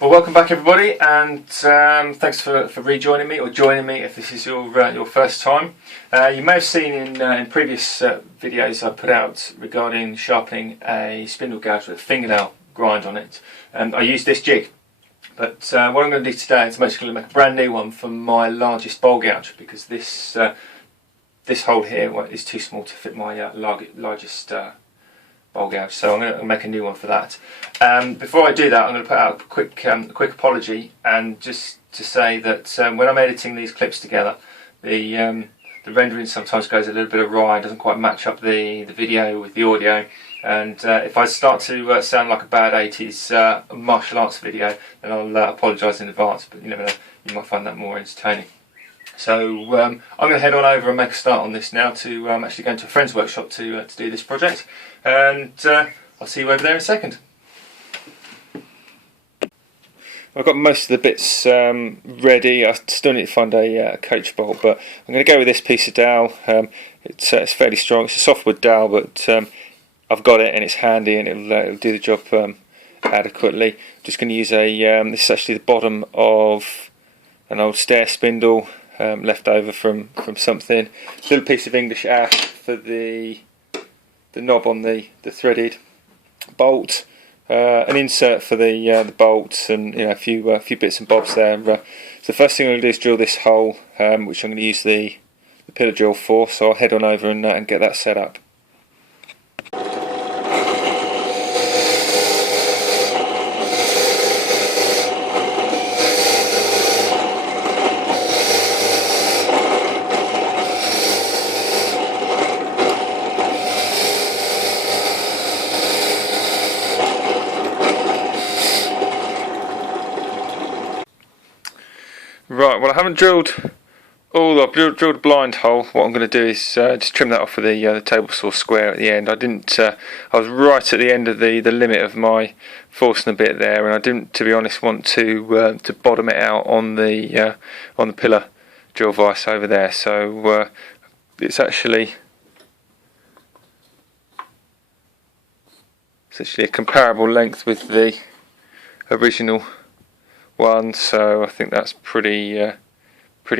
Well, welcome back everybody, and thanks for rejoining me, or joining me if this is your first time. You may have seen in previous videos I put out regarding sharpening a spindle gouge with a fingernail grind on it. I used this jig, but what I'm going to do today is I'm actually going to make a brand new one for my largest bowl gouge, because this hole here is too small to fit my largest bowl gouge, so I'm going to make a new one for that. Before I do that, I'm going to put out a quick apology, and just to say that when I'm editing these clips together, the rendering sometimes goes a little bit awry, doesn't quite match up the video with the audio, and if I start to sound like a bad 80s martial arts video, then I'll apologise in advance, but you never know, you might find that more entertaining. So I'm going to head on over and make a start on this now to actually go into a friend's workshop to do this project, and I'll see you over there in a second. I've got most of the bits ready. I still need to find a coach bolt, but I'm going to go with this piece of dowel. It's fairly strong. It's a softwood dowel, but I've got it and it's handy, and it'll do the job adequately. Just going to use this is actually the bottom of an old stair spindle left over from something. A little piece of English ash for the knob on the threaded bolt. An insert for the bolts, and a few bits and bobs there. So the first thing I'm going to do is drill this hole, which I'm going to use the pillar drill for. So I'll head on over and get that set up. Right, well, I haven't drilled I've drilled a blind hole. What I'm going to do is just trim that off with the table saw square at the end. I was right at the end of the limit of my forcing a bit there, and I didn't, to be honest, want to bottom it out on the pillar drill vise over there. So it's actually a comparable length with the original one, so I think that's pretty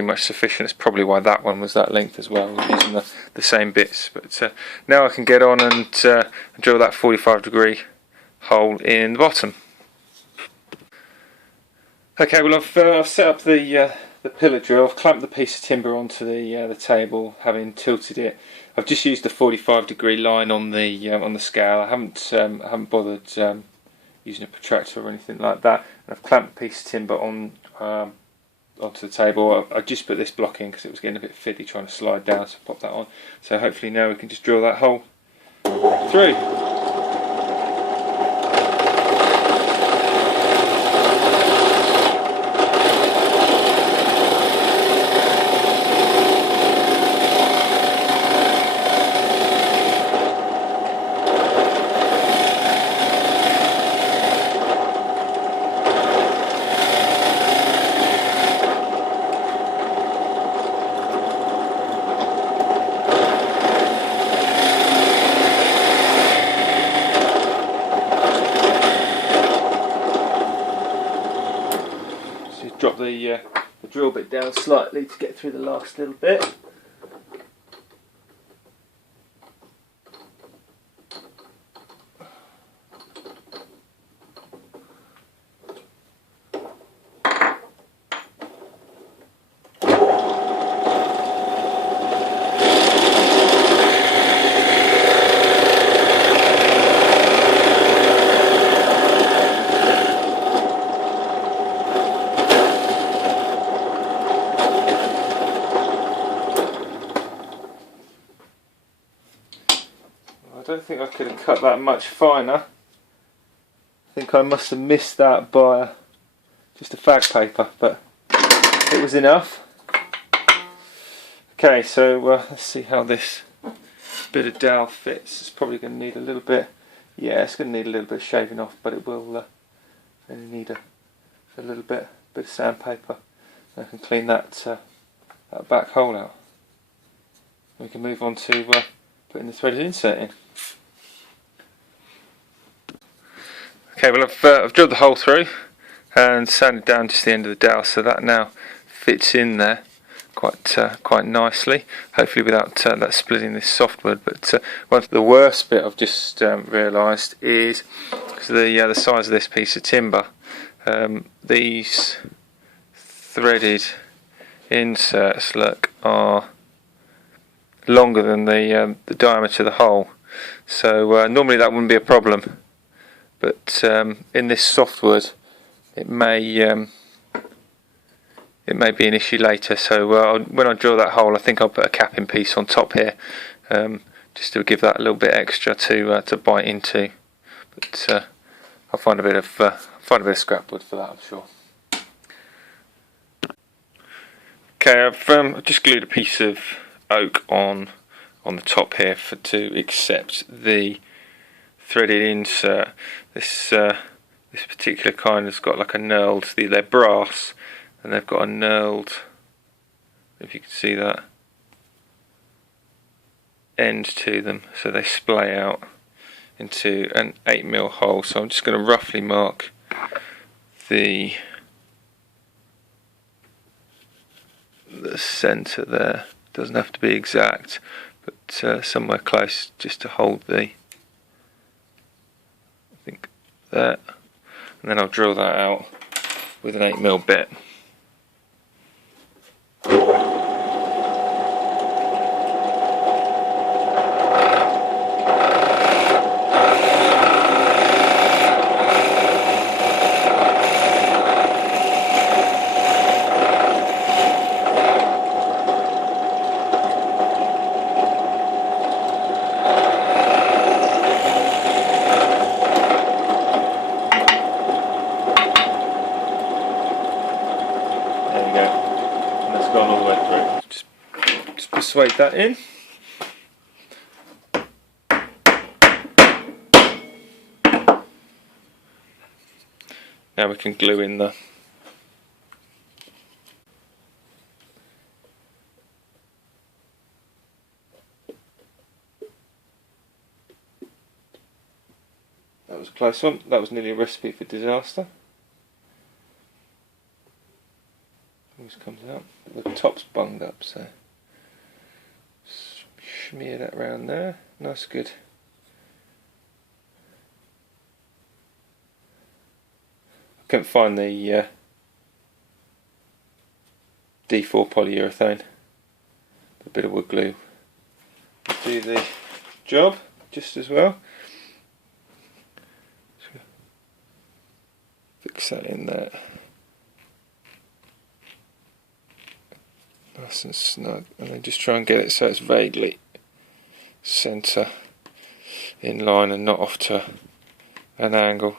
much sufficient. It's probably why that one was that length as well, using the same bits. But now I can get on and drill that 45-degree hole in the bottom. Okay, well, I've set up the pillar drill. I've clamped the piece of timber onto the table, having tilted it. I've just used the 45-degree line on the scale. I haven't bothered using a protractor or anything like that. And I've clamped a piece of timber onto the table. I just put this block in because it was getting a bit fiddly trying to slide down, so I popped that on. So hopefully now we can just drill that hole through. Drop the drill bit down slightly to get through the last little bit. I don't think I could have cut that much finer. I think I must have missed that by just a fag paper, but it was enough. Okay, so let's see how this bit of dowel fits. It's probably going to need a little bit, it's going to need a little bit of shaving off, but it will only need a little bit of sandpaper. I can clean that back hole out. We can move on to putting the threaded insert in. Okay, well I've drilled the hole through. and sanded down just the end of the dowel, so that now fits in there quite nicely, hopefully without that splitting this softwood. But the worst bit I've just realised is the size of this piece of timber. These threaded inserts, look, are longer than the diameter of the hole, so normally that wouldn't be a problem, but in this softwood it may be an issue later. So when I drill that hole, I think I'll put a capping piece on top here, just to give that a little bit extra to bite into. But I'll find a bit of scrap wood for that, I'm sure. Okay, I've just glued a piece of oak on the top here to accept the threaded insert. This particular kind has got like a knurled, they're brass, and they've got a knurled, if you can see that, end to them, so they splay out into an 8mm hole. So I'm just going to roughly mark the centre there. Doesn't have to be exact, but somewhere close, just to hold I think that, and then I'll drill that out with an 8mm bit. Persuade that in. Now we can glue in the that was a close one. That was nearly a recipe for disaster. Always comes out. The top's bunged up, so smear that around there. Nice, good. I couldn't find the D4 polyurethane. A bit of wood glue will do the job just as well. Fix that in there. Nice and snug, and then just try and get it so it's vaguely centre in line and not off to an angle.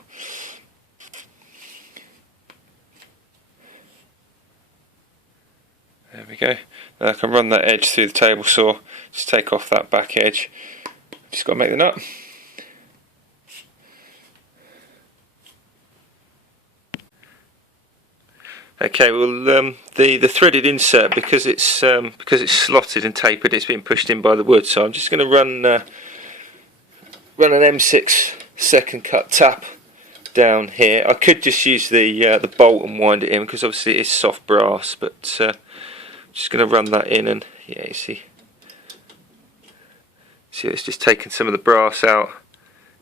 There we go. Now I can run that edge through the table saw, just take off that back edge. Just got to make the nut. Okay, well the threaded insert, because it's slotted and tapered, it's been pushed in by the wood. So I'm just going to run an M6 second cut tap down here. I could just use the bolt and wind it in, because obviously it is soft brass. But just going to run that in, and yeah, you see it's just taken some of the brass out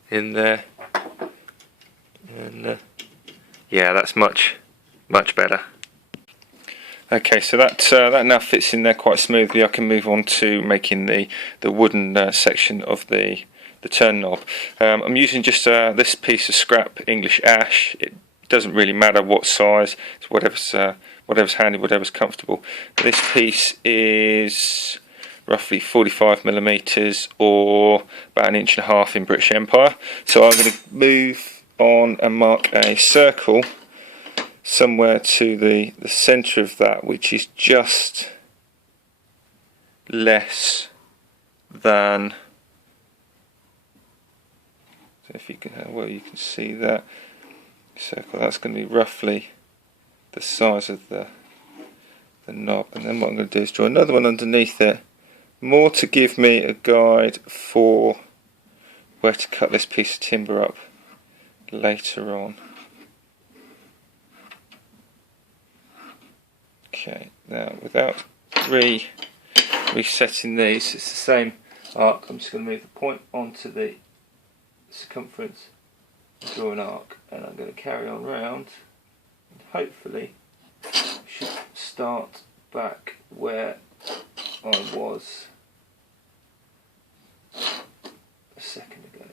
in there, and yeah, that's much better. Okay, so that now fits in there quite smoothly. I can move on to making the wooden section of the turn knob. I'm using just this piece of scrap English ash. It doesn't really matter what size, it's whatever's handy, whatever's comfortable. This piece is roughly 45mm, or about 1.5 inches in British Empire. So I'm going to move on and mark a circle somewhere to the centre of that, which is just less than, if you can, well, you can see that circle. That's going to be roughly the size of the knob. And then what I'm going to do is draw another one underneath it, more to give me a guide for where to cut this piece of timber up later on. Okay, now without resetting these, it's the same arc. I'm just going to move the point onto the circumference, draw an arc, and I'm going to carry on round, and hopefully I should start back where I was a second ago.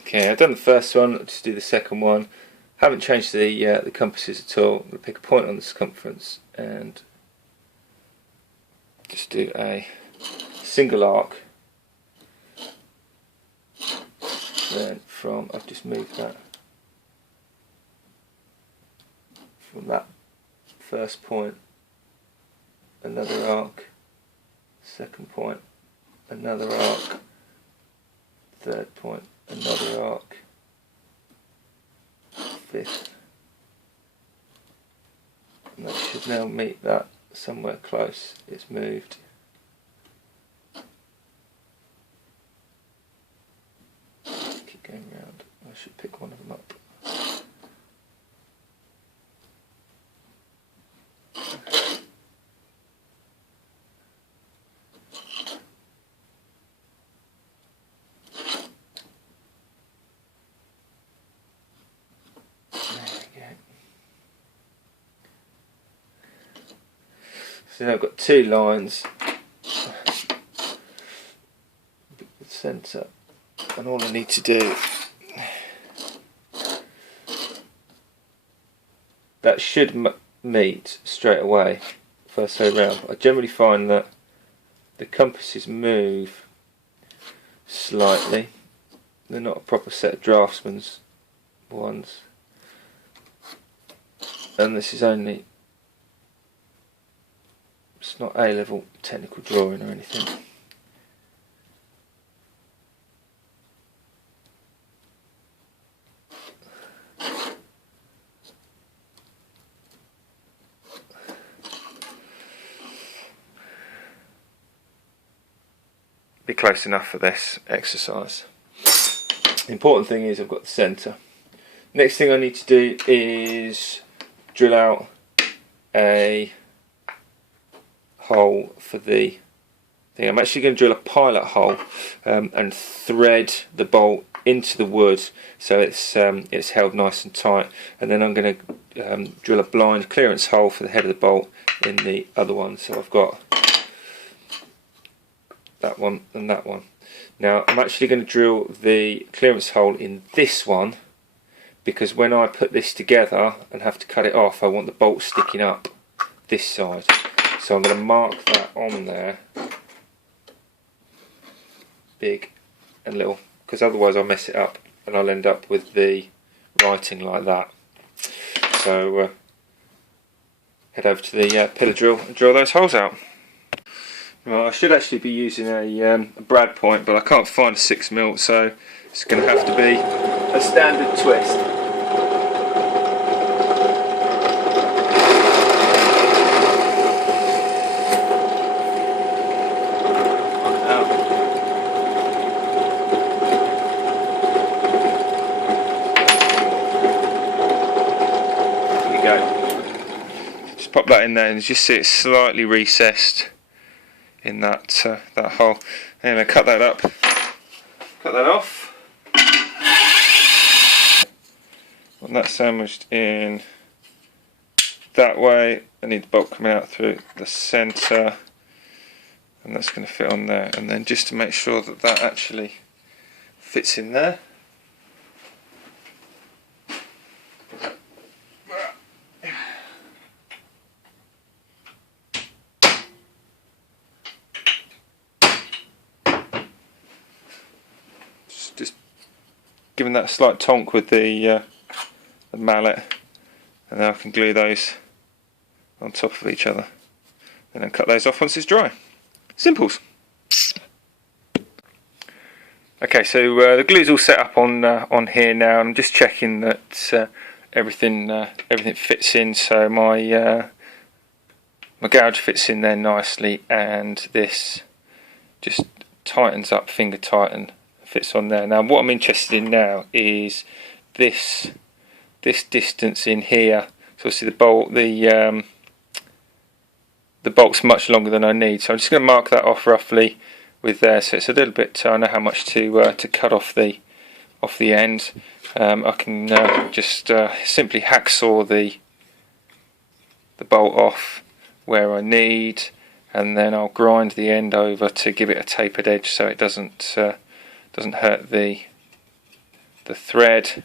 Okay, I've done the first one, I'll just do the second one. Haven't changed the compasses at all. I'm going to pick a point on the circumference and just do a single arc. Then I've just moved that from that first point, another arc, second point, another arc, third point, another arc, fifth, and that should now meet that somewhere close. It's moved. Keep going round. I should pick one of them up. So now I've got two lines, the centre, and all I need to do, that should meet straight away first way round. I generally find that the compasses move slightly. They're not a proper set of draftsman's ones, and this is only, it's not A-level technical drawing or anything. Be close enough for this exercise. The important thing is I've got the centre. Next thing I need to do is drill out a hole for the thing. I'm actually going to drill a pilot hole and thread the bolt into the wood so it's held nice and tight, and then I'm going to drill a blind clearance hole for the head of the bolt in the other one. So I've got that one and that one. Now I'm actually going to drill the clearance hole in this one because when I put this together and have to cut it off, I want the bolt sticking up this side. So I'm going to mark that on there, big and little, because otherwise I'll mess it up and I'll end up with the writing like that. So head over to the pillar drill and drill those holes out. Well, I should actually be using a brad point, but I can't find a 6mm, so it's going to have to be a standard twist. Pop that in there and just see it's slightly recessed in that that hole. Anyway, cut that up, cut that off. Want that sandwiched in that way. I need the bolt coming out through the centre, and that's going to fit on there. And then just to make sure that that actually fits in there. Just giving that a slight tonk with the mallet, and then I can glue those on top of each other and then cut those off once it's dry. Simples. Okay, so the glue's all set up on here now, and I'm just checking that everything fits in. So my gouge fits in there nicely, and this just tightens up, finger tighten, fits on there. Now what I'm interested in now is this distance in here. So obviously the bolt's much longer than I need, so I'm just going to mark that off roughly with there, so it's a little bit, I know how much to cut off the end. I can just simply hacksaw the bolt off where I need, and then I'll grind the end over to give it a tapered edge so it doesn't hurt the thread.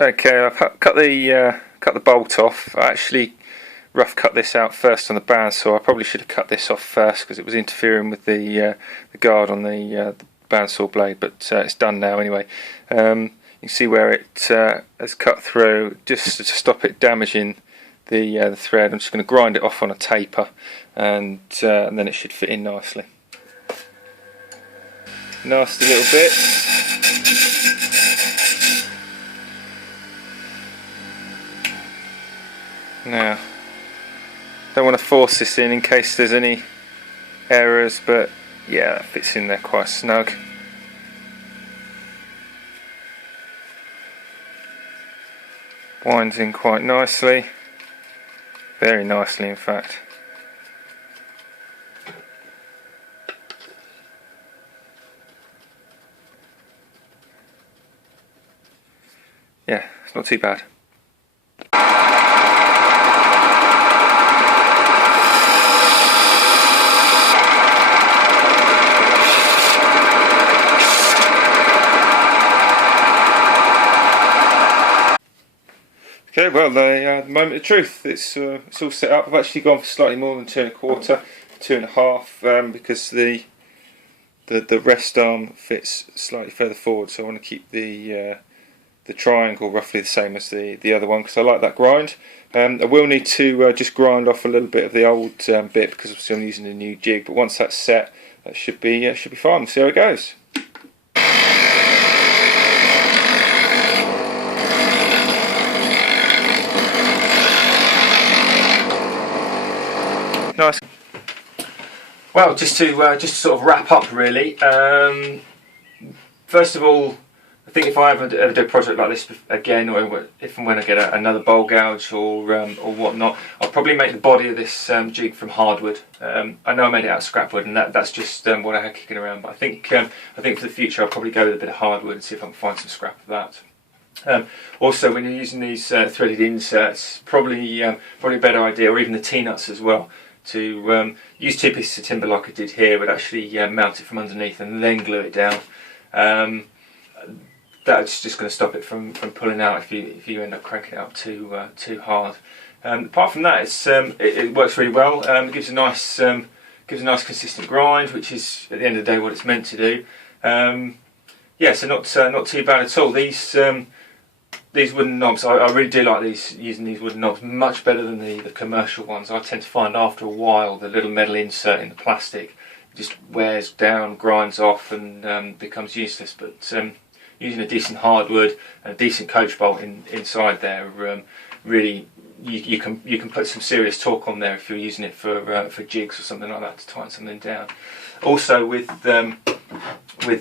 Okay, I've cut the bolt off. I actually rough cut this out first on the bandsaw. I probably should have cut this off first because it was interfering with the guard on the bandsaw blade, but it's done now anyway. You can see where it has cut through, just to stop it damaging the thread. I'm just going to grind it off on a taper, and then it should fit in nicely. Nasty little bits. Now, don't want to force this in case there's any errors, but yeah, that fits in there quite snug. Winds in quite nicely, very nicely in fact. Yeah, it's not too bad. Okay, well, the moment of truth. It's all set up. I've actually gone for slightly more than 2 1/4, 2 1/2, because the rest arm fits slightly further forward. So I want to keep the triangle roughly the same as the other one, because I like that grind. I will need to just grind off a little bit of the old bit because obviously I'm using a new jig. But once that's set, that should be fine. We'll see how it goes. Nice. Well, just to sort of wrap up really. First of all, I think if I ever do a project like this again, or if and when I get another bowl gouge or whatnot, I'll probably make the body of this jig from hardwood. I know I made it out of scrap wood, and that's just what I had kicking around. But I think for the future, I'll probably go with a bit of hardwood and see if I can find some scrap of that. Also, when you're using these threaded inserts, probably a better idea, or even the T-nuts as well, to use 2 pieces of timber like I did here, but actually mount it from underneath and then glue it down. That's just going to stop it from pulling out if you end up cranking it up too hard. Apart from that, it works really well. It gives a nice consistent grind, which is at the end of the day what it's meant to do. Yeah, so not too bad at all. These wooden knobs, I really do like using these wooden knobs much better than the commercial ones. I tend to find after a while the little metal insert in the plastic just wears down, grinds off, and becomes useless. But using a decent hardwood and a decent coach bolt inside there, really you can put some serious torque on there if you're using it for jigs or something like that to tighten something down. Also with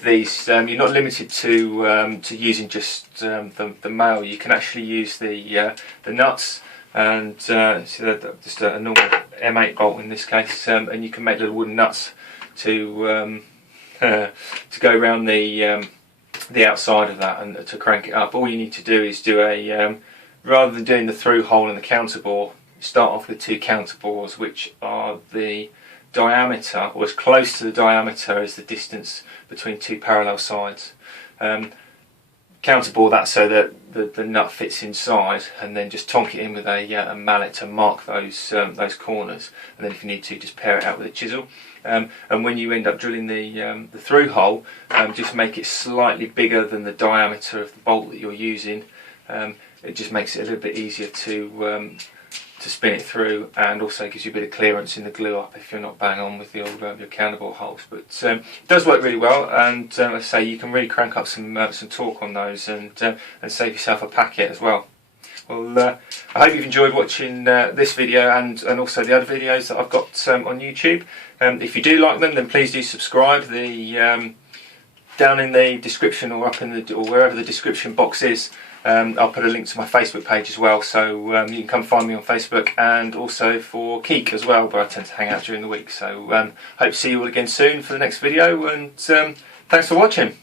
these, you're not limited to using just the male. You can actually use the nuts, and just a normal M8 bolt in this case, and you can make little wooden nuts to go around the outside of that and to crank it up. All you need to do is do rather than doing the through hole and the counter bore, start off with 2 counter bores, which are the diameter, or as close to the diameter as the distance between 2 parallel sides. Counterbore that so that the nut fits inside, and then just tonk it in with a mallet to mark those corners, and then if you need to, just pare it out with a chisel. And when you end up drilling the through hole, just make it slightly bigger than the diameter of the bolt that you're using. It just makes it a little bit easier to spin it through, and also gives you a bit of clearance in the glue up if you're not bang on with your counterbore holes. But it does work really well, and let's say you can really crank up some torque on those, and save yourself a packet as well. Well, I hope you've enjoyed watching this video and also the other videos that I've got on YouTube. If you do like them, then please do subscribe. Down in the description or up in or wherever the description box is, I'll put a link to my Facebook page as well, so you can come find me on Facebook, and also for Keek as well, where I tend to hang out during the week. So hope to see you all again soon for the next video, and thanks for watching.